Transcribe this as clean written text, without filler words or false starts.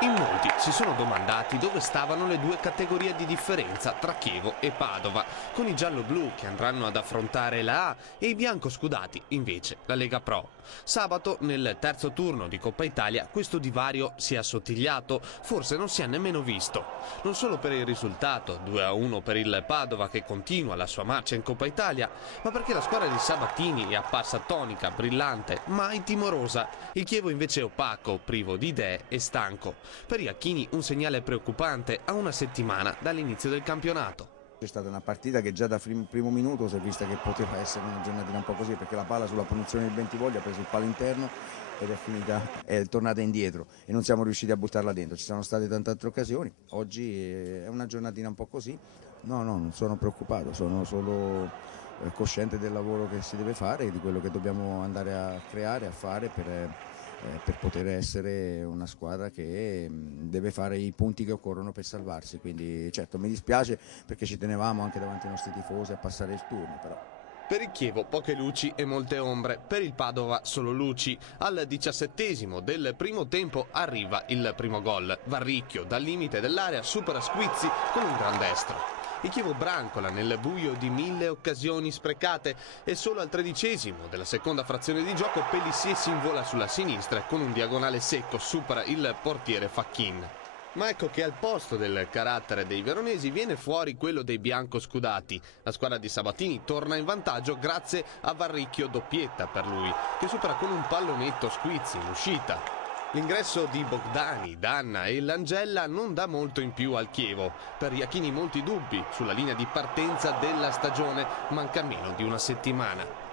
In molti si sono domandati dove stavano le due categorie di differenza tra Chievo e Padova, con i giallo-blu che andranno ad affrontare la A e i biancoscudati invece la Lega Pro. Sabato, nel terzo turno di Coppa Italia, questo divario si è assottigliato, forse non si è nemmeno visto. Non solo per il risultato, 2-1 per il Padova che continua la sua marcia in Coppa Italia, ma perché la squadra di Sabatini è apparsa tonica, brillante, mai timorosa. Il Chievo invece è opaco, privo di idee e stanco. Per Iachini un segnale preoccupante a una settimana dall'inizio del campionato. C'è stata una partita che già da primo minuto si è vista che poteva essere una giornatina un po' così, perché la palla sulla punizione di Bentivoglia ha preso il palo interno ed è tornata indietro e non siamo riusciti a buttarla dentro. Ci sono state tante altre occasioni, oggi è una giornatina un po' così. No, non sono preoccupato, sono solo cosciente del lavoro che si deve fare e di quello che dobbiamo andare a creare, a fare per poter essere una squadra che deve fare i punti che occorrono per salvarsi. Quindi certo mi dispiace perché ci tenevamo anche davanti ai nostri tifosi a passare il turno, però. Per il Chievo poche luci e molte ombre, per il Padova solo luci. Al 17° del primo tempo arriva il primo gol. Varricchio dal limite dell'area supera Squizzi con un gran destro. Il Chievo brancola nel buio di 1000 occasioni sprecate e solo al 13° della seconda frazione di gioco Pellissier si invola sulla sinistra e con un diagonale secco supera il portiere Facchin. Ma ecco che al posto del carattere dei veronesi viene fuori quello dei biancoscudati. La squadra di Sabatini torna in vantaggio grazie a Varricchio, doppietta per lui, che supera con un pallonetto Squizzi in uscita. L'ingresso di Bogdani, Danna e Langella non dà molto in più al Chievo. Per Iachini molti dubbi sulla linea di partenza della stagione, manca meno di una settimana.